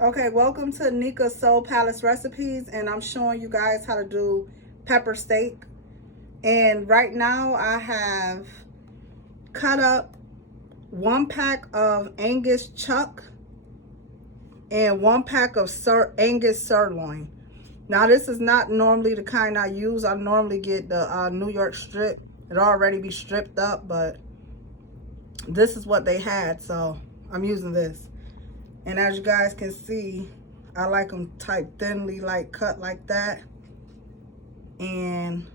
Okay, welcome to Nika's Soul Palace Recipes, and I'm showing you guys how to do pepper steak. And right now I have cut up 1 pack of Angus chuck and 1 pack of Angus sirloin. Now this is not normally the kind I use. I normally get the New York strip. It already be stripped up, but this is what they had, so I'm using this. And as you guys can see, I like them type thinly, like cut like that. And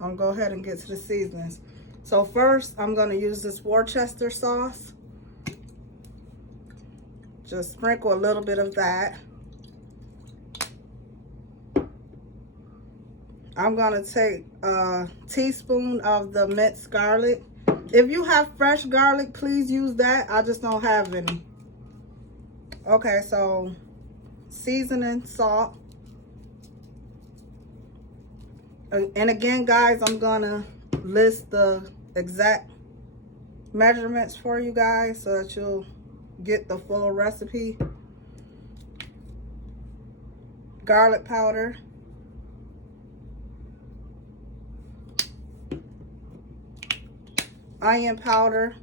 I'm gonna go ahead and get to the seasonings. So first, I'm gonna use this Worcestershire sauce. Just sprinkle a little bit of that. I'm gonna take a teaspoon of the minced garlic. If you have fresh garlic, please use that. I just don't have any. Okay, so seasoning, salt. And again, guys, I'm gonna list the exact measurements for you guys so that you'll get the full recipe. Garlic powder. Onion powder.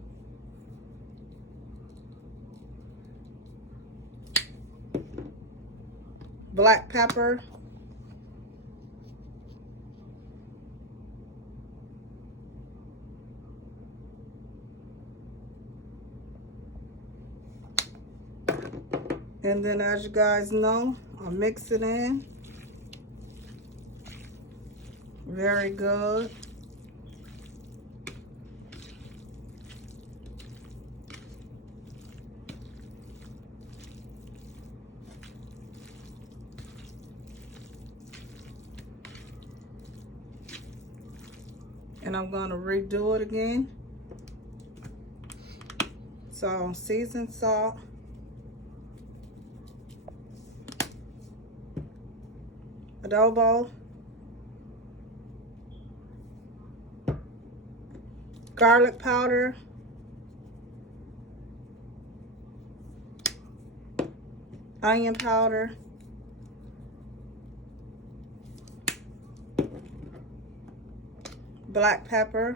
Black pepper. And then, as you guys know, I'll mix it in. Very good. And I'm going to redo it again. So seasoned salt, adobo, garlic powder, onion powder, black pepper,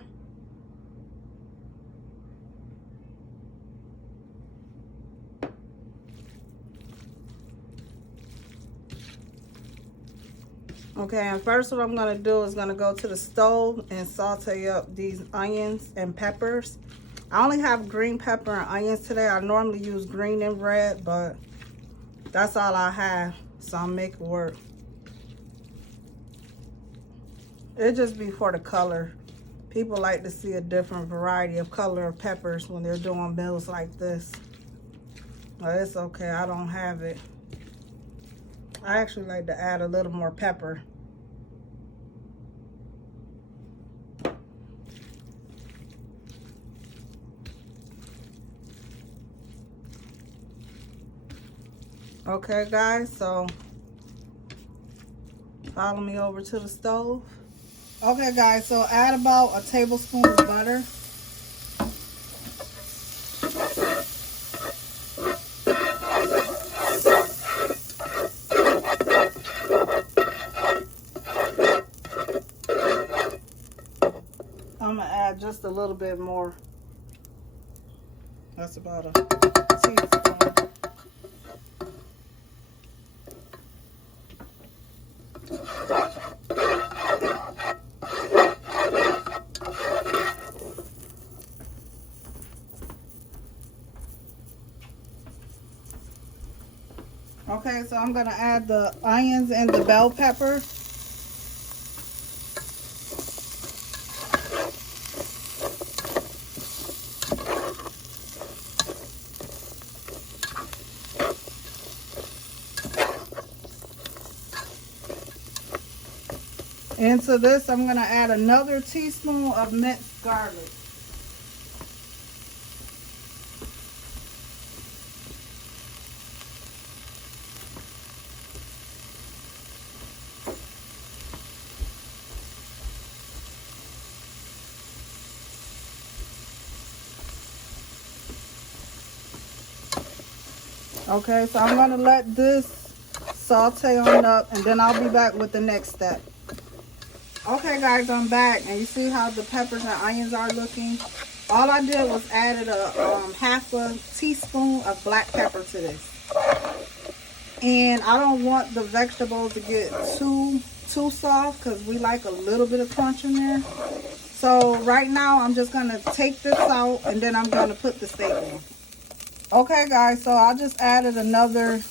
okay, and first what I'm going to do is going to go to the stove and saute up these onions and peppers. I only have green pepper and onions today. I normally use green and red, but that's all I have, so I'll make it work. It just be for the color. People like to see a different variety of color of peppers when they're doing meals like this. But it's okay, I don't have it. I actually like to add a little more pepper. Okay, guys, so follow me over to the stove. Okay, guys, so add about a tablespoon of butter. I'm gonna add just a little bit more. That's about a teaspoon. Okay, so I'm gonna add the onions and the bell pepper. Into this, I'm gonna add another teaspoon of minced garlic. Okay, so I'm gonna let this saute on up, and then I'll be back with the next step. Okay guys, I'm back, and you see how the peppers and onions are looking. All I did was added a half a teaspoon of black pepper to this, and I don't want the vegetables to get too soft because we like a little bit of crunch in there. So right now I'm just gonna take this out, and then I'm gonna put the steak in. Okay guys, so I just added another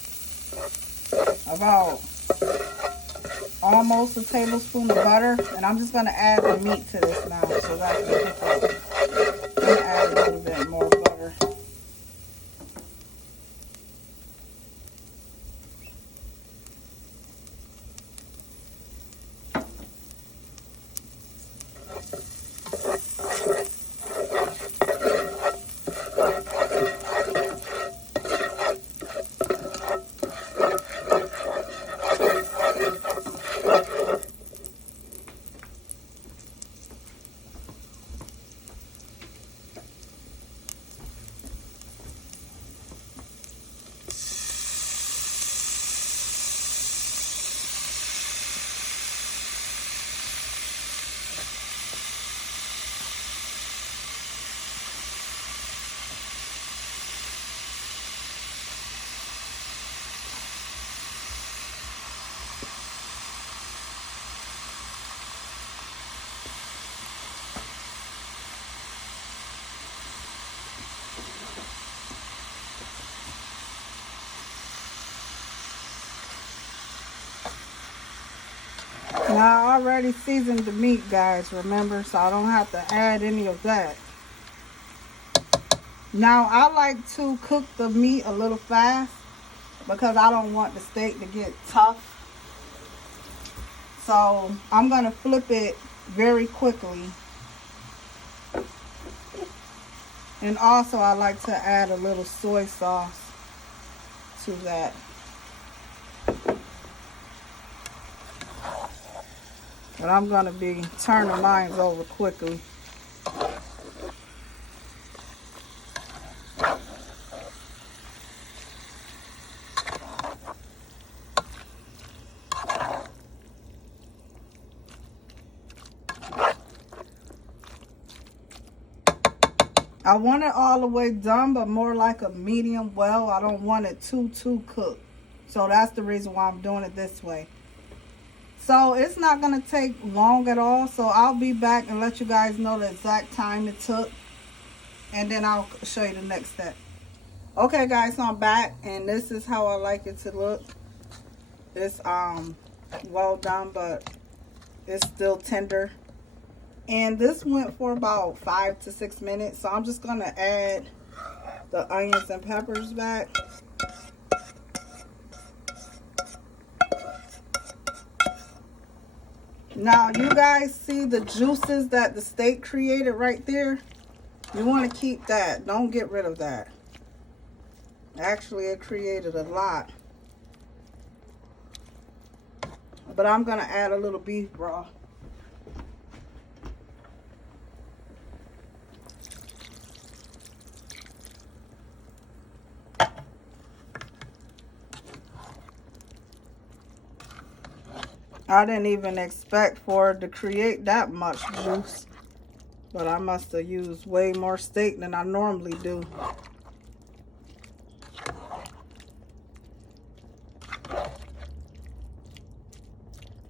about almost a tablespoon of butter, and I'm just gonna add the meat to this now. So that's the I'm gonna add a little bit more butter. Now I already seasoned the meat, guys, remember, so I don't have to add any of that. Now I like to cook the meat a little fast because I don't want the steak to get tough. So I'm gonna flip it very quickly. And also I like to add a little soy sauce to that. But I'm gonna be turning mine over quickly. I want it all the way done, but more like a medium well. I don't want it too cooked. So that's the reason why I'm doing it this way. So it's not going to take long at all. So I'll be back and let you guys know the exact time it took. And then I'll show you the next step. Okay guys, so I'm back. And this is how I like it to look. It's well done, but it's still tender. And this went for about 5 to 6 minutes. So I'm just going to add the onions and peppers back. Now, you guys see the juices that the steak created right there? You want to keep that. Don't get rid of that. Actually, it created a lot. But I'm going to add a little beef broth. I didn't even expect for it to create that much juice, but I must have used way more steak than I normally do.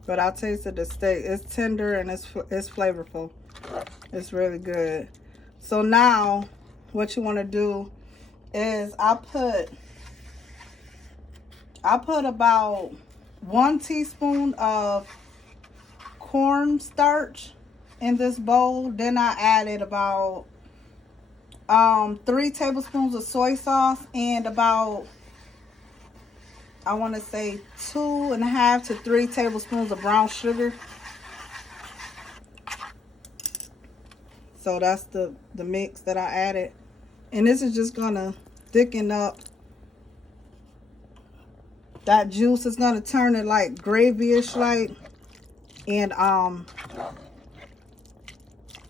But I tasted the steak. It's tender and it's flavorful. It's really good. So now what you want to do is I put about 1 teaspoon of cornstarch in this bowl. Then I added about 3 tablespoons of soy sauce and about, I want to say 2.5 to 3 tablespoons of brown sugar. So that's the mix that I added. And this is just gonna thicken up. That juice is gonna turn it like gravy-ish like. And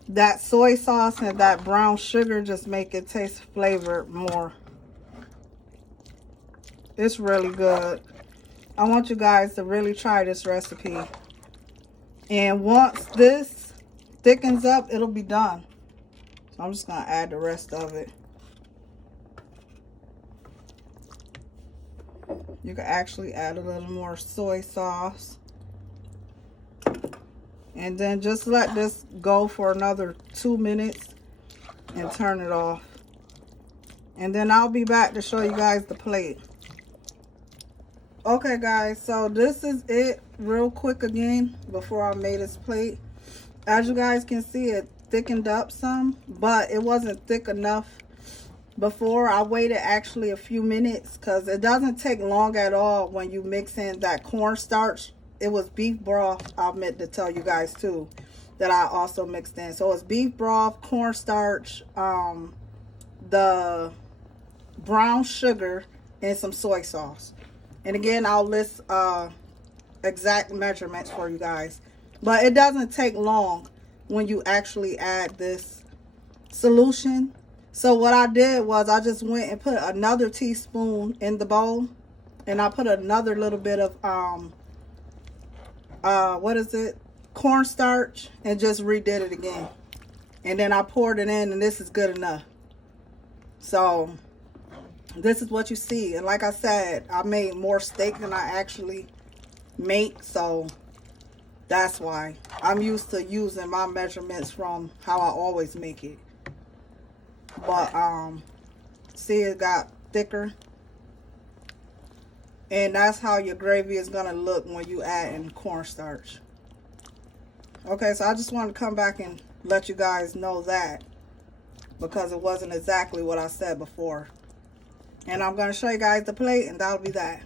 that soy sauce and that brown sugar just make it taste flavored more. It's really good. I want you guys to really try this recipe. And once this thickens up, it'll be done. So I'm just going to add the rest of it. You can actually add a little more soy sauce. And then just let this go for another 2 minutes and turn it off. And then I'll be back to show you guys the plate. Okay guys, so this is it real quick again before I made this plate. As you guys can see, it thickened up some, but it wasn't thick enough before. I waited actually a few minutes because it doesn't take long at all when you mix in that cornstarch. It was beef broth, I meant to tell you guys too, that I also mixed in. So it's beef broth, cornstarch, the brown sugar, and some soy sauce. And again, I'll list exact measurements for you guys. But it doesn't take long when you actually add this solution. So what I did was I just went and put another teaspoon in the bowl. And I put another little bit of, cornstarch, and just redid it again. And then I poured it in, and this is good enough. So this is what you see. And like I said, I made more steak than I actually make, so that's why. I'm used to using my measurements from how I always make it. But see, it got thicker. And that's how your gravy is gonna look when you add in cornstarch. Okay, so I just wanted to come back and let you guys know that, because it wasn't exactly what I said before. And I'm going to show you guys the plate, and that'll be that.